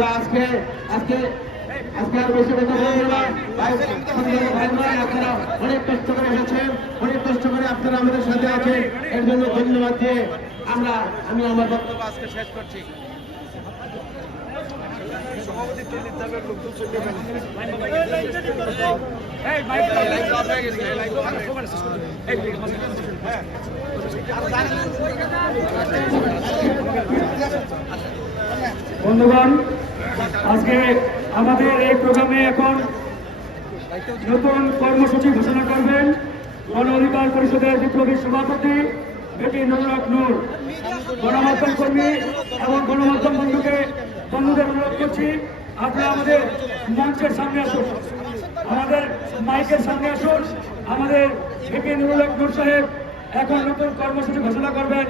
আমরা আজকে আজকে আজকে আর বেশি কথা বলব না আপনারা অনেক কষ্ট করে এসেছেন অনেক কষ্ট করে আপনারা আমাদের সাথে আছেন এর জন্য ধন্যবাদ দিয়ে আমরা আমি আমার বক্তব্য আজকে শেষ করছি বন্ধুগণ আজকে আমাদের এই প্রোগ্রামে এখন নতুন কর্মসূচি ঘোষণা করবেন গণ অধিকার পরিষদের বিপ্লবী সভাপতি বেটি নুরুল নূর। গণমাধ্যম কর্মী এবং গণমাধ্যম বন্ধুকে বন্ধুদের অনুরোধ করছি, আপনারা আমাদের মঞ্চের সামনে আসুন। আমাদের মাইকের সামনে আসুন। আমাদের বেটি নুরুল নূর সাহেব এখন নতুন কর্মসূচি ঘোষণা করবেন।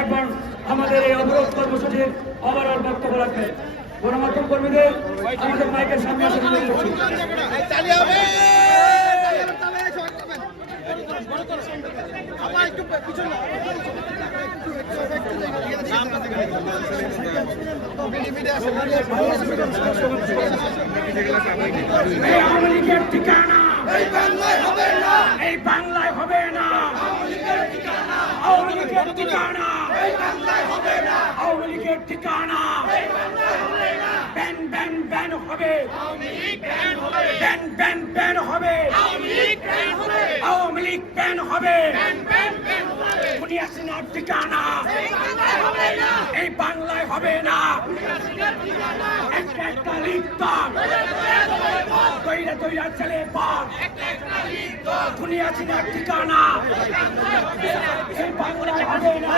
একবার আমাদের এই অবরোধ কর্মসূচির ওভারঅল বক্তব্য রাখবেন। গণমাধ্যম কর্মীদের আমাদের মাইকের সামনে করছি। এই বাংলায় হবে না এই বাংলায় হবে না ঠিকানা এই বাংলায় হবে না আওয়ামী লীগের ঠিকানা এই বাংলায় হবে না ব্যান ব্যান ব্যান হবে। ব্যান ব্যান ব্যান হবে। আওয়ামী লীগ ব্যান হবে। খুনি হাসিনার ঠিকানা। এই বাংলায় হবে না। একটা একটা লিগ তৈরা তৈরা ছেলে পাক খুনি হাসিনার ঠিকানা। এই বাংলায় হবে না।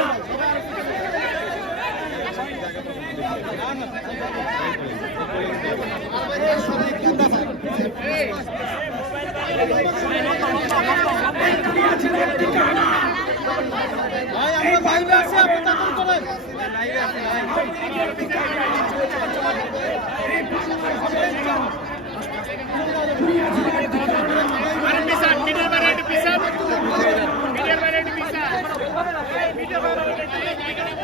মিডিয়ার বাইরে একটু বাইরে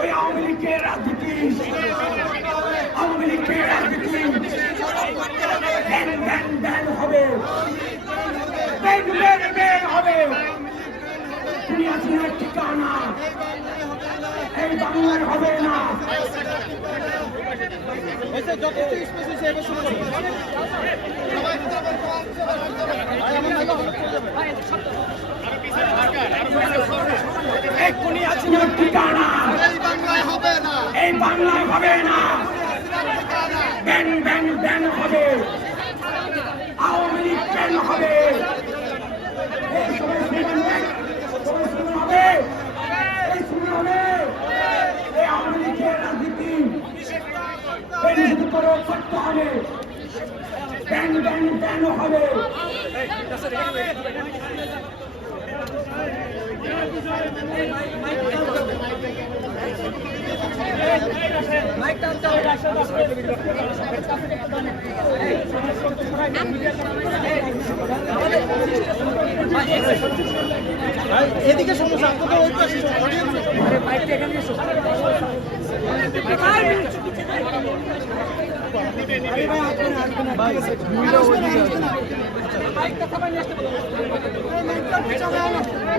ওই আওয়ামী লীগের রাজনীতি আওয়ামী লীগের রাজনীতি ব্যান ব্যান ব্যান হবে ব্যান ব্যান ব্যান হবে দুনিয়া সিংহের ঠিকানা এই বাংলার হবে না এই কোনি হাসিনার ঠিকানা এই বাংলায় হবে না এই বাংলায় হবে না। ব্যান ব্যান ব্যান হবে। আওয়ামী লীগ ব্যান হবে। হবে। এই আওয়ামী লীগের করতে হবে। ব্যান ব্যান ব্যান হবে। এদিকে সমস্যা পাশে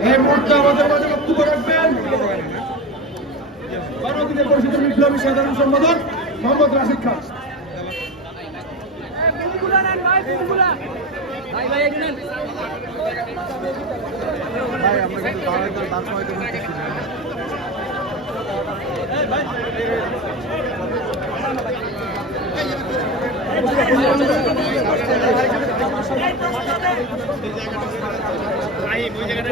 এই মুহূর্তে আমাদের মাঝে বক্তব্য রাখবেন। মানবীদের পরিষদের বিপ্লবী সাধারণ সম্পাদক মোহাম্মদ রাশিদ খান। এই জায়গাটা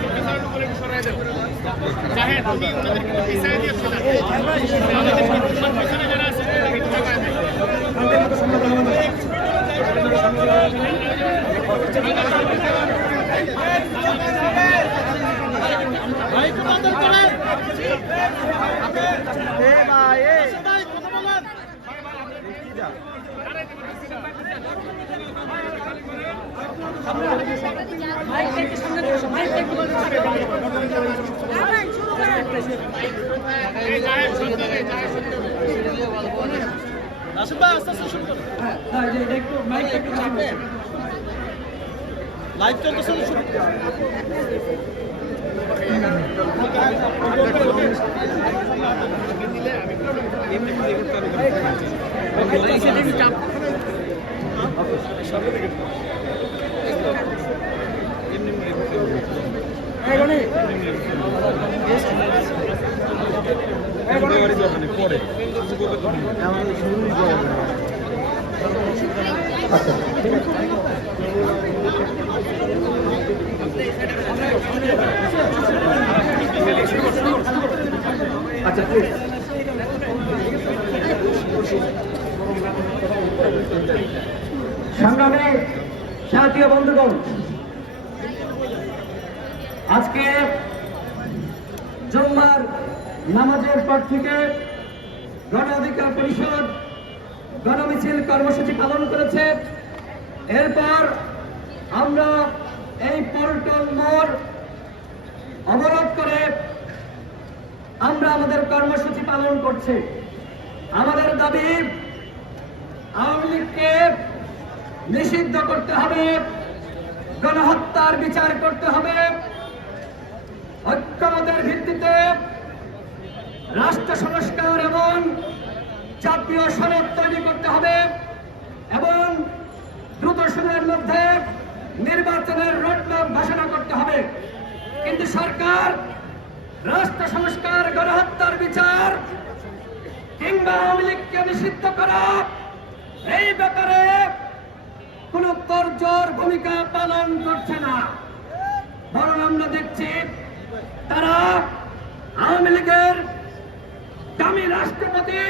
আমাদের পিছনের উপরে একটু সরাই দেবো জাহেদ তুমি ওনাদেরকে একটু পিছাই দিয়ে শোনা আমাদের তোমার পিছনে যারা আছে ওদেরকে একটু সরাই দেবো ভাই তোমাদের করে এ ভাই এ ভাই কথা বলেন এই জাহেদ শুনতে নেই জাহেদ শুনতে নেই আসুন ভাই আস্তে আস্তে শুরু করুন লাইভ চলতেছে না শুরু সংগ্রামী জাতীয় বন্ধুগণ আজকে জুম্মার নামাজের পর থেকে গণ অধিকার পরিষদ গণমিছিল কর্মসূচি পালন করেছে। এরপর আমরা এই পল্টন মোড় অবরোধ করে আমরা আমাদের কর্মসূচি পালন করছি। আমাদের দাবি, আওয়ামী লীগকে নিষিদ্ধ করতে হবে, গণহত্যার বিচার করতে হবে। ঐক্যমতের ভিত্তিতে রাষ্ট্র সংস্কার এবং জাতীয় সনদ তৈরি করতে হবে এবং দ্রুত সময়ের মধ্যে নির্বাচনের রোডম্যাপ ঘোষণা করতে হবে। কিন্তু সরকার রাষ্ট্র সংস্কার, গণহত্যার বিচার কিংবা আওয়ামী লীগকে নিষিদ্ধ করা, এই ব্যাপারে কোন তর্জর ভূমিকা পালন করছে না। বরং আমরা দেখছি তারা আওয়ামী লীগের দামি রাষ্ট্রপতি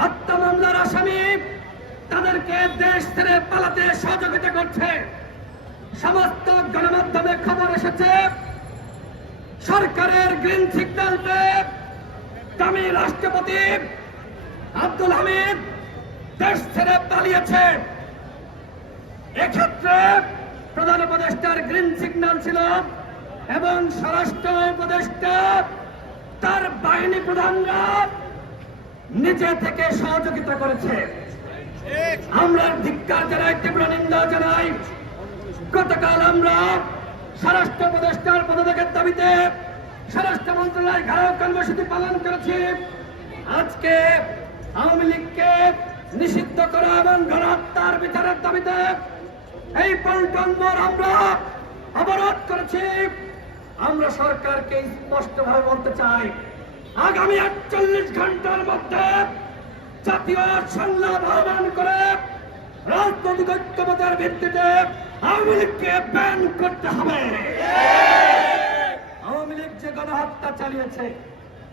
হত্যা মামলার আসামি, তাদেরকে দেশ ছেড়ে পালাতে সহযোগিতা করছে। সমস্ত গণমাধ্যমে খবর এসেছে, সরকারের গ্রিন সিগন্যাল পেয়ে দামি রাষ্ট্রপতি আব্দুল হামিদ দেশ ছেড়ে পালিয়েছে। এক্ষেত্রে প্রধান উপদেষ্টার গ্রিন সিগন্যাল ছিল এবং স্বরাষ্ট্র উপদেষ্টা তার বাহিনী প্রধানরা নিজে থেকে সহযোগিতা করেছে। আমরা ধিক্কার জানাই, তীব্র নিন্দা জানাই। গতকাল আমরা স্বরাষ্ট্র উপদেষ্টার পদত্যাগের দাবিতে স্বরাষ্ট্র মন্ত্রণালয় ঘেরাও কর্মসূচি পালন করেছি। আজকে আওয়ামী লীগকে নিষিদ্ধ করা এবং গণহত্যার বিচারের দাবিতে এই পল্টন আমরা অবরোধ করেছি। আমরা সরকারকে স্পষ্টভাবে বলতে চাই, আগামী আটচল্লিশ ঘণ্টার মধ্যে জাতীয় সংলাপ আহ্বান করে রাজনৈতিক ঐক্যমতের ভিত্তিতে আওয়ামী লীগকে ব্যান করতে হবে। আওয়ামী লীগ যে গণহত্যা চালিয়েছে,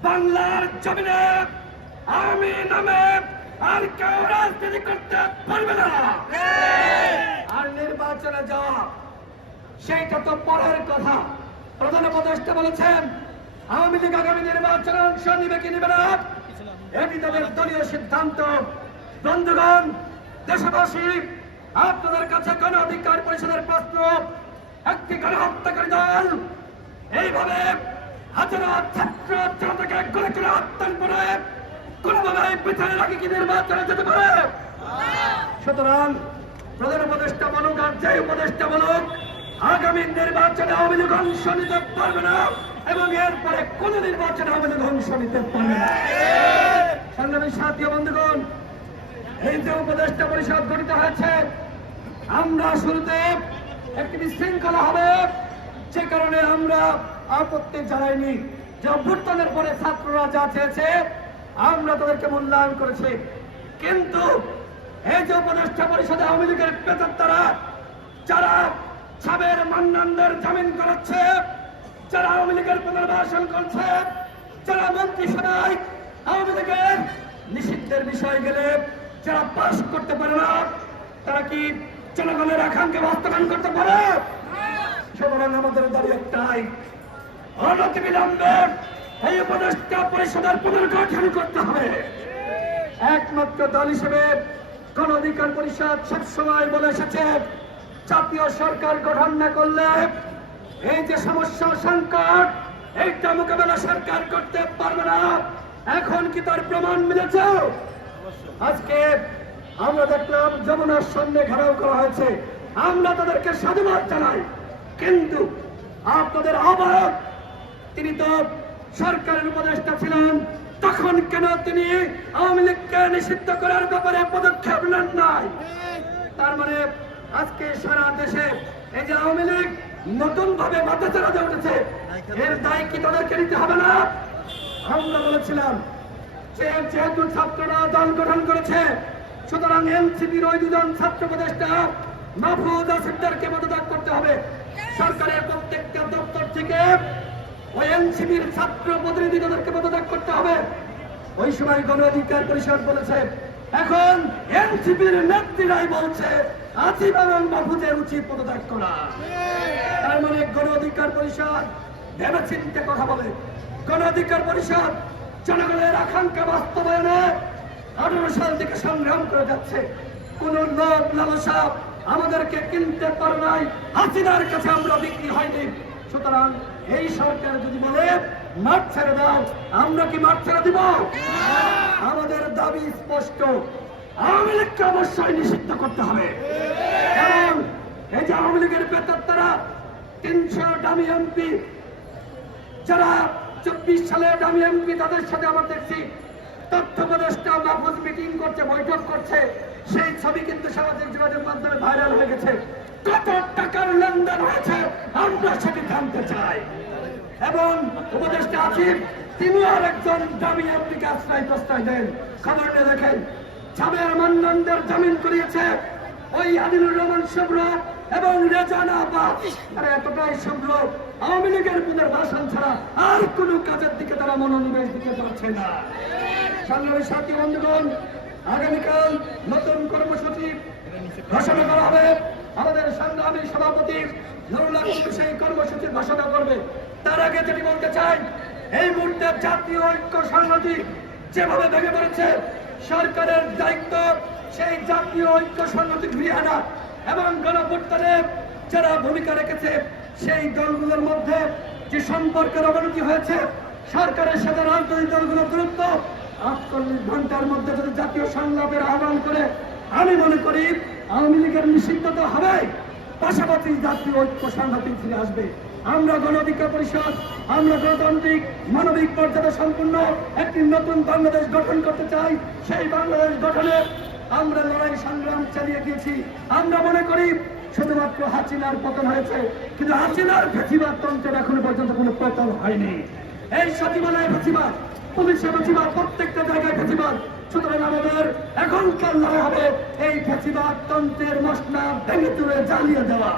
বাংলার জমিনে নামে আর কেউ রাজনীতি করতে পারবে না। আর নির্বাচনে যাওয়া, সেইটা তো পরের কথা। প্রধান উপদেষ্টা বলেছেন, আওয়ামী লীগ আগামী নির্বাচনে অংশ নিবে কি নিবে না? এটি তাদের দলীয় সিদ্ধান্ত। বন্ধুগণ, দেশবাসী, আপনাদের কাছে গণ অধিকার পরিষদের প্রশ্ন, একটি গণহত্যাকারী দল এইভাবে হাজারো ছাত্র জনতাকে গড়ে করে হত্যা করে কোনোভাবে পিছনে রাখি কি নির্বাচনে যেতে পারে? সুতরাং প্রধান উপদেষ্টা বলুক আর যে উপদেষ্টা বলুক আগামী নির্বাচনে আওয়ামী লীগ অংশ নিতে পারবে না এবং এরপরে কোন নির্বাচনে আওয়ামী লীগ অংশ নিতে পারবে না। সংগ্রামী সাথী বন্ধুগণ, এই যে উপদেষ্টা পরিষদ গঠিত হয়েছে, আমরা শুরুতে একটি বিশৃঙ্খলা হবে। যে কারণে আমরা আপত্তি জানাইনি যে অভ্যুত্থানের পরে ছাত্ররা যা চেয়েছে, আমরা তাদেরকে মূল্যায়ন করেছি। কিন্তু এই যে উপদেষ্টা পরিষদে আওয়ামী লীগের পেতাত্তারা যারা সাবের মান্নানদের জামিন করাচ্ছে, যারা আওয়ামী লীগের পুনর্বাসন করছে, যারা মন্ত্রিসভায় আওয়ামী লীগের নিষিদ্ধের বিষয় গেলে যারা পাশ করতে পারে না, তারা কি জনগণের আকাঙ্ক্ষা বাস্তবায়ন করতে পারে? সুতরাং আমাদের দাঁড়িয়ে একটাই অনতি বিলম্বে এই উপদেষ্টা পরিষদের পুনর্গঠন করতে হবে। একমাত্র দল হিসেবে গণ অধিকার পরিষদ সবসময় বলে এসেছে জাতীয় সরকার গঠন না করলে এই যে সমস্যা, সংকট, এইটা মোকাবেলা সরকার করতে পারবে না। এখন কি তার প্রমাণ মিলেছে? আজকে আমরা দেখলাম যমুনার সামনে ঘেরাও করা হয়েছে। আমরা তাদেরকে সাধুবাদ জানাই। কিন্তু আপনাদের আহ্বায়ক তিনি তো সরকারের উপদেষ্টা ছিলেন। তখন কেন তিনি আওয়ামী লীগকে নিষিদ্ধ করার ব্যাপারে পদক্ষেপ নেন নাই? তার মানে আজকে সারা দেশে এই যে আওয়ামী লীগ নতুন ভাবে মাথা চালাতে উঠেছে এর দায় কি তাদেরকে নিতে হবে না? আমরা বলেছিলাম, যেহেতু ছাত্ররা দল গঠন করেছে, সুতরাং এনসিপির ওই দুজন ছাত্র উপদেষ্টা মাহফুজ আসিফদারকে পদত্যাগ করতে হবে। সরকারের প্রত্যেকটা দপ্তর থেকে ওই এনসিপির ছাত্র প্রতিনিধি তাদেরকে পদত্যাগ করতে হবে। ওই সময় গণ অধিকার পরিষদ বলেছে, এখন এনসিপির নেত্রীরাই বলছে আসিফ এবং মাহফুজের উচিত পদত্যাগ করা। তার মানে গণ অধিকার পরিষদ ভেবে চিন্তে কথা বলে। গণ অধিকার পরিষদ, জনগণের আকাঙ্ক্ষা বাস্তবায়নে আঠারো সাল থেকে সংগ্রাম করে যাচ্ছে। কোন লোভ, লালসা আমাদেরকে কিনতে পারে নাই। হাসিনার কাছে আমরা বিক্রি হয়নি। সুতরাং এই সরকার যদি বলে, মাঠ ছেড়ে দাও, আমরা কি মাঠ ছেড়ে দিব? আমাদের দাবি স্পষ্ট। আওয়ামী লীগকে অবশ্যই নিষিদ্ধ করতে হবে। এবং এই যে আওয়ামী লীগের বেতার তিনশো দামি এমপি, যারা চব্বিশ সালে দামি এমপি তাদের সাথে আমরা দেখছি, তথ্য উপদেষ্টা মাহফুজ মিটিং করছে, বৈঠক করছে, সেই ছবি কিন্তু সামাজিক যোগাযোগ মাধ্যমে ভাইরাল হয়ে গেছে। কত টাকার লেনদেন হয়েছে, আমরা সেটি জানতে চাই। এবং উপদেষ্টা আছিফ তিনি আর একজন দামি এমপিকে আশ্রয় প্রশ্রয় দেন। খবর নিয়ে দেখেন সাবের মান্নানদের জামিন করিয়েছে ওই আদিলুর রহমান শুভ্র এবং রেজানা আব্বাস এতটাই শুভ্র, আওয়ামী লীগের পুনর্বাসন ছাড়া আর কোন কাজের দিকে তারা মনোনিবেশ দিতে পারছে না। সংগ্রামী সাথী, বন্ধুগণ, আগামীকাল নতুন কর্মসূচি ঘোষণা করা হবে। আমাদের সংগ্রামী সভাপতি নুরুল্লাহ সেই কর্মসূচি ঘোষণা করবে। তার আগে যেটি বলতে চাই, এই মুহূর্তে জাতীয় ঐক্য সংহতি যেভাবে ভেঙে পড়েছে সরকারের দায়িত্ব সেই জাতীয় ঐক্য সংহতি ফিরিয়ে আনা এবং গণভোটে যারা ভূমিকা রেখেছে, সেই দলগুলোর মধ্যে যে সম্পর্কের অবনতি হয়েছে, সরকারের সাথে রাজনৈতিক দলগুলো গুরুত্ব আটচল্লিশ ঘণ্টার মধ্যে যদি জাতীয় সংলাপের আহ্বান করে, আমি মনে করি আওয়ামী লীগের নিষিদ্ধ তো হবে, পাশাপাশি জাতীয় ঐক্য সংহতি ফিরে আসবে। আমরা গণ অধিকার পরিষদ, আমরা গণতান্ত্রিক মানবিক মর্যাদা সম্পূর্ণ একটি নতুন বাংলাদেশ গঠন করতে চাই, সেই বাংলাদেশ গঠনে আমরা লড়াই সংগ্রাম চালিয়ে গিয়েছি। আমরা মনে করি শুধুমাত্র হাসিনার পতন হয়েছে, কিন্তু হাসিনার ফেসিবাদ তন্ত্রের এখনও পর্যন্ত কোনো পতন হয়নি। এই সচিবালয় ফেসিবাদ পুলিশের ফেসিবাদ প্রত্যেকটা জায়গায় ফেসিবাদ সুতরাং আমাদের এখনকার লড়াই হবে এই ফেসিবাদ তন্ত্রের মশলা ভেঙে তুলে জ্বালিয়ে দেওয়া।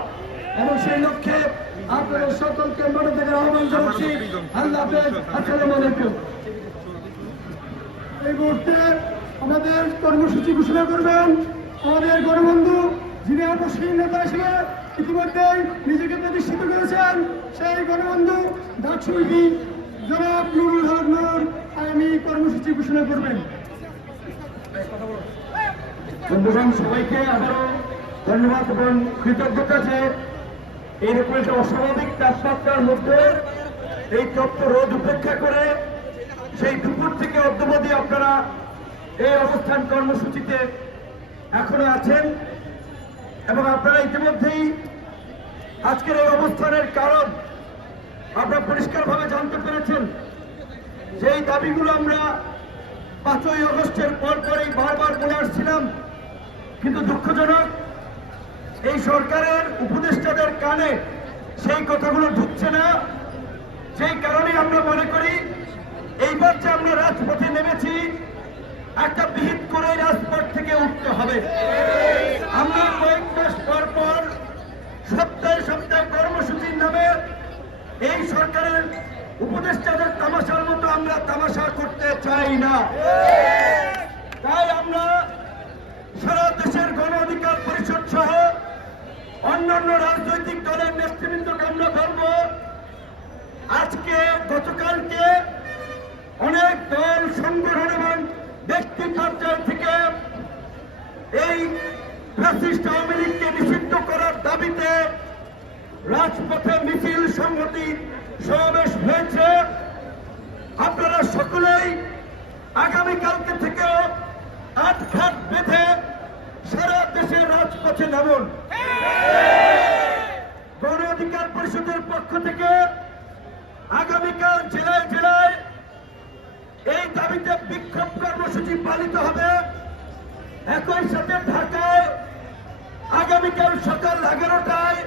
এবং সেই লক্ষ্যে আপনাদের সকলকে মনোযোগের আহ্বান জানাচ্ছি। আল্লাহ আসসালামু আলাইকুম। এই মুহূর্তে আমাদের কর্মসূচি ঘোষণা করবেন আমাদের গণবন্ধু যিনি আপসহীন নেতা হিসেবে ইতিমধ্যেই নিজেকে প্রতিষ্ঠিত করেছেন, সেই গণবন্ধু ডাকসুইটি জনাব নুরুল হক নুর আমি কর্মসূচি ঘোষণা করবেন। বন্ধুগণ, সবাইকে আবারও ধন্যবাদ এবং কৃতজ্ঞতা যে এরকম একটা অস্বাভাবিক তাপমাত্রার মধ্যে এই তপ্ত রোদ উপেক্ষা করে সেই দুপুর থেকে অদ্যবধি আপনারা এই অবস্থান কর্মসূচিতে এখনও আছেন এবং আপনারা ইতিমধ্যেই আজকের এই অবস্থানের কারণ আপনারা পরিষ্কারভাবে জানতে পেরেছেন। যে এই দাবিগুলো আমরা পাঁচই আগস্টের পর পরেই বারবার বলে আসছিলাম, কিন্তু দুঃখজনক এই সরকারের উপদেষ্টাদের কানে সেই কথাগুলো ঢুকছে না। সেই কারণে আমরা মনে করি, এইবার যে আমরা রাজপথে নেমেছি, একটা বিহিত করে রাজপথ থেকে উঠতে হবে। আমরা কয়েক মাস পর পর সপ্তাহে সপ্তাহে কর্মসূচির নামে এই সরকারের উপদেষ্টাদের তামাশার মতো আমরা তামাশা করতে চাই না। তাই আমরা সারা দেশের গণ অধিকার পরিষদ সহ অন্যান্য রাজনৈতিক দলের নেতৃবৃন্দকে আমরা বলব, আজকে গতকালকে অনেক দল, সংগঠন এবং ব্যক্তি পর্যায় থেকে এই ফ্যাসিস্ট আওয়ামী লীগকে নিষিদ্ধ করার দাবিতে রাজপথে মিছিল, সংহতি সমাবেশ হয়েছে। আপনারা সকলেই আগামীকালকে থেকে আট খাট বেঁধে সারা দেশে রাজপথে নামুন। গণ অধিকার পরিষদের পক্ষ থেকে আগামীকাল জেলায় জেলায় এই দাবিতে বিক্ষোভ কর্মসূচি পালিত হবে। একই সাথে ঢাকায় আগামীকাল সকাল এগারোটায়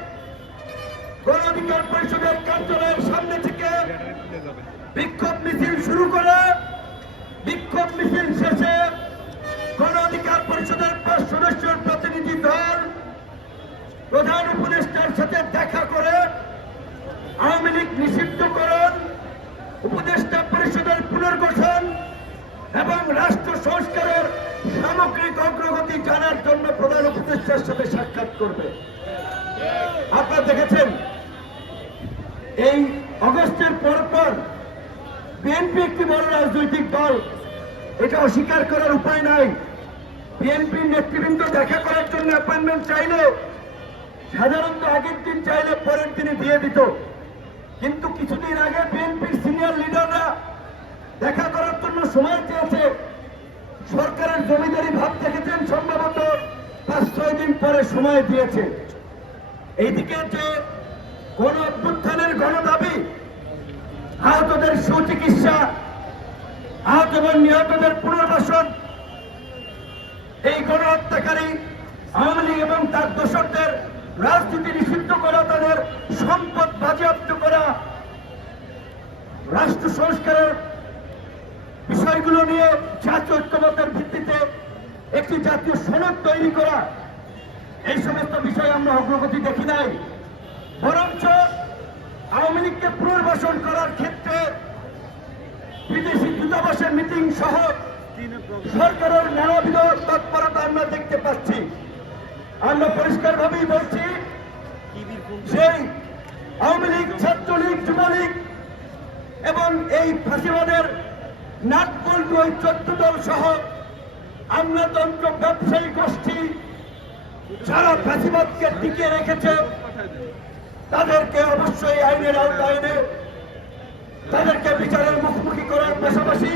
গণ অধিকার পরিষদের কার্যালয়ের সামনে থেকে বিক্ষোভ মিছিল শুরু করে। বিক্ষোভ মিছিল শেষে আওয়ামী নিষিদ্ধকরণ, উপদেষ্টা পরিষদের পুনর্গঠন এবং রাষ্ট্র সংস্কারের সামগ্রিক অগ্রগতি জানার জন্য প্রধান উপদেষ্টার সাথে সাক্ষাৎ করবে। আপনারা দেখেছেন, এই অগস্টের পর পর বিএনপি একটি বড় রাজনৈতিক দল। এটা অস্বীকার করার উপায় নাই। বিএনপির নেতৃবৃন্দ দেখা করার জন্য অ্যাপয়েন্টমেন্ট চাইলেও সাধারণত আগের দিন চাইলে পরের দিনে দিয়ে দিত। কিন্তু কিছুদিন আগে বিএনপির সিনিয়র লিডাররা দেখা করার জন্য সময় চেয়েছে। সরকারের জমিদারি ভাব দেখেছেন সম্ভবত পাঁচ, ছয় দিন পরে সময় দিয়েছে। এইদিকে যে গণ অভ্যুত্থানের গণদাবি আহতদের সুচিকিৎসা, আহত এবং নিহতদের পুনর্বাসন, এই গণহত্যাকারী আওয়ামী লীগ এবং তার দোষকদের রাজনীতি নিষিদ্ধ করা, তাদের সম্পদ বাজেয়াপ্ত করা, রাষ্ট্র সংস্কারের বিষয়গুলো নিয়ে জাতীয় ঐক্যমতের ভিত্তিতে একটি জাতীয় সনদ তৈরি করা, এই সমস্ত বিষয়ে আমরা অগ্রগতি দেখি নাই। বরঞ্চ আওয়ামী লীগকে পুনর্বাসন করার ক্ষেত্রে বিদেশি দূতাবাসের মিটিং সহ সরকারের নানাবিধ তৎপরতা আমরা দেখতে পাচ্ছি। আমরা পরিষ্কার ভাবেই বলছি, সেই আওয়ামী লীগ, ছাত্রলীগ, যুবলীগ এবং এই ফাঁসিবাদের নাটবল্টু ওই চোদ্দ সহ আমলাতন্ত্র ব্যবসায়ী গোষ্ঠী যারা ফাঁসিবাদকে টিকিয়ে রেখেছে, তাদেরকে অবশ্যই আইনের আওতায় তাদেরকে বিচারের মুখোমুখি করার পাশাপাশি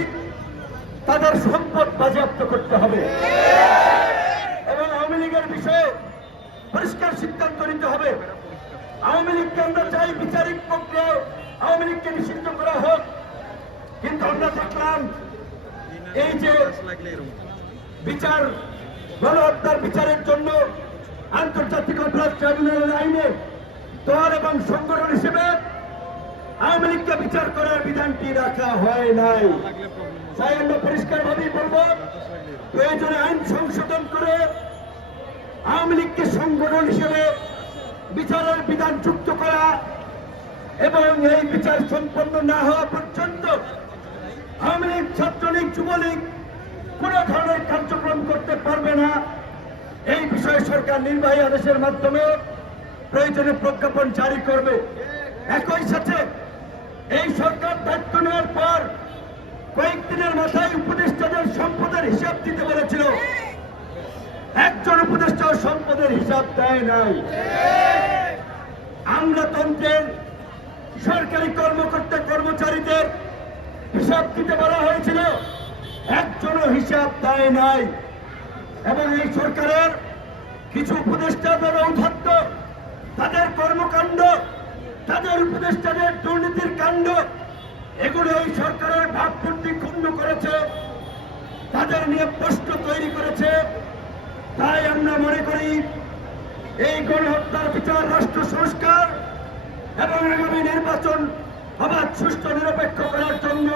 তাদের সম্পদ বাজেয়াপ্ত করতে হবে। এবং আওয়ামী লীগের বিষয়ে পরিষ্কার সিদ্ধান্ত নিতে হবে। আওয়ামী লীগকে আমরা চাই বিচারিক প্রক্রিয়ায় আওয়ামী লীগকে নিষিদ্ধ করা হোক। কিন্তু আমরা দেখলাম এই যে বিচার, গণহত্যার বিচারের জন্য আন্তর্জাতিক অপরাধ ট্রাইব্যুনালের আইনে দল এবং সংগঠন হিসেবে আওয়ামী লীগকে বিচার করার বিধানটি রাখা হয় নাই। তাই আমরা পরিষ্কার ভাবেই বলব, প্রয়োজনে আইন সংশোধন করে আওয়ামী লীগকে সংগঠন হিসেবে বিচারের বিধান যুক্ত করা এবং এই বিচার সম্পন্ন না হওয়া পর্যন্ত আওয়ামী লীগ, ছাত্রলীগ, যুবলীগ কোন ধরনের কার্যক্রম করতে পারবে না। এই বিষয়ে সরকার নির্বাহী আদেশের মাধ্যমে প্রয়োজনে প্রজ্ঞাপন জারি করবে। একই সাথে এই সরকার দায়িত্ব নেওয়ার পর কয়েকদিনের মাথায় উপদেষ্টাদের সম্পদের হিসাব দিতে বলেছিল। একজন উপদেষ্টা সম্পদের হিসাব দেয় নাই। আমলাতন্ত্রের সরকারি কর্মকর্তা কর্মচারীদের হিসাব দিতে বলা হয়েছিল, একজনও হিসাব দেয় নাই। এবং এই সরকারের কিছু উপদেষ্টা উপদেষ্টাদের ঔদ্ধত্য তাদের কর্মকাণ্ড, তাদের উপদেষ্টাদের দুর্নীতির কাণ্ড, এগুলো এই সরকারের ভাবমূর্তি ক্ষুণ্ণ করেছে, তাদের নিয়ে প্রশ্ন তৈরি করেছে। তাই আমরা মনে করি এই গণহত্যার বিচার রাষ্ট্র সংস্কার এবং আগামী নির্বাচন অবাধ সুষ্ঠু নিরপেক্ষ করার জন্য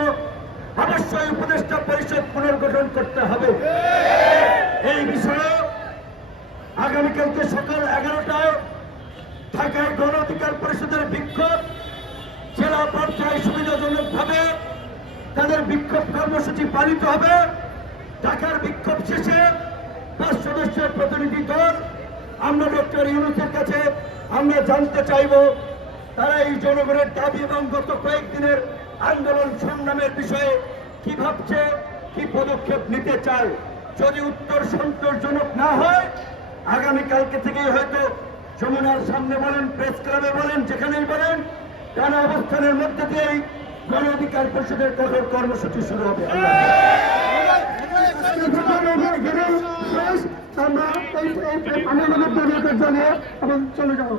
অবশ্যই উপদেষ্টা পরিষদ পুনর্গঠন করতে হবে। এই বিষয়ে আগামীকালকে সকাল এগারোটায় ঢাকায় গণ অধিকার পরিষদের বিক্ষোভ, জেলা পর্যায়ে সুবিধাজনকভাবে তাদের বিক্ষোভ কর্মসূচি পালিত হবে। ঢাকার বিক্ষোভ শেষে পাঁচ সদস্যের প্রতিনিধি দল আমরা ডক্টর ইউনুসের কাছে আমরা জানতে চাইব তারা এই জনগণের দাবি এবং গত কয়েকদিনের আন্দোলন সংগ্রামের বিষয়ে কি ভাবছে কি পদক্ষেপ নিতে চায় যদি উত্তর সন্তোষজনক না হয় আগামীকালকে থেকে হয়তো যমুনার সামনে বলেন প্রেস ক্লাবে বলেন যেখানেই বলেন টানা অবস্থানের মধ্যে দিয়েই গণ অধিকার পরিষদের কঠোর কর্মসূচি শুরু হবে আমরা এই আমি আমাদের জানিয়ে এবং চলে যাব।